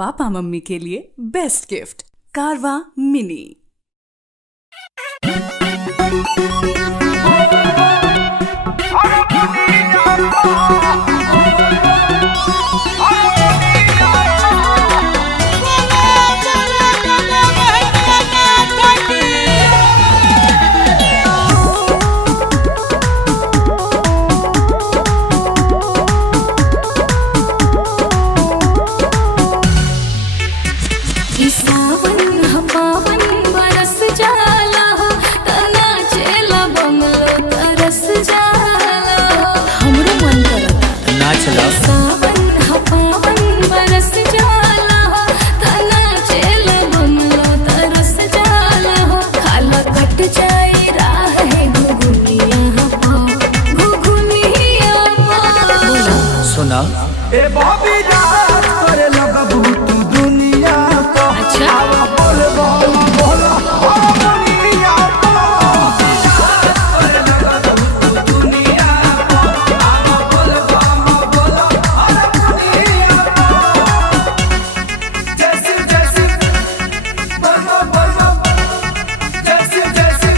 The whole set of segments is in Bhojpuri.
पापा मम्मी के लिए बेस्ट गिफ्ट कारवा मिनी। सुना ए बॉबी रात करे लगबू तू दुनिया को। अच्छा बोल बोल बोल दुनिया को करे लगबू तू दुनिया को। बोल बोल दुनिया को जैसे जैसे बोल जैसे जैसे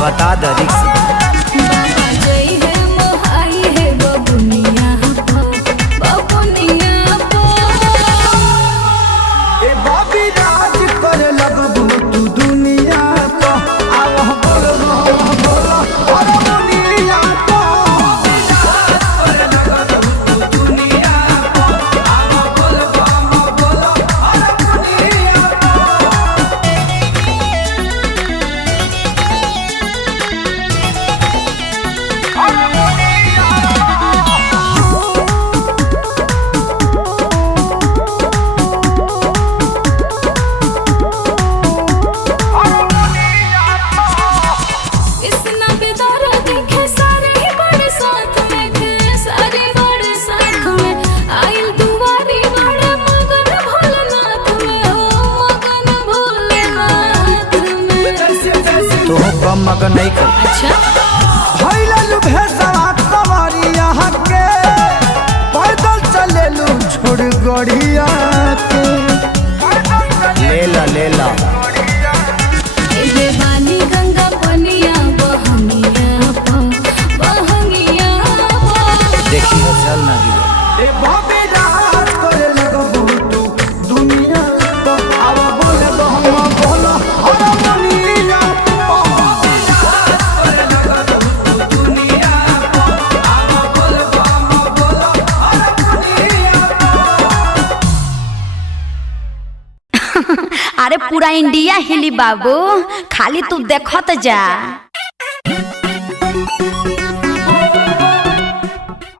बता दरिक मगन नहीं कर। अच्छा भइललु भेसवा कवरिया के पैदल चलेलु छोड़ गड़िया के। लेला ए बानी गंगा पनिया बहंगिया बहंगिया देखी हो चल ना गिरे ए बाबे रात करे लगबू तू दुनिया को। आवा बोल बोल दुनिया अरे पूरा इंडिया हिली बाबू, खाली तू देखत जा।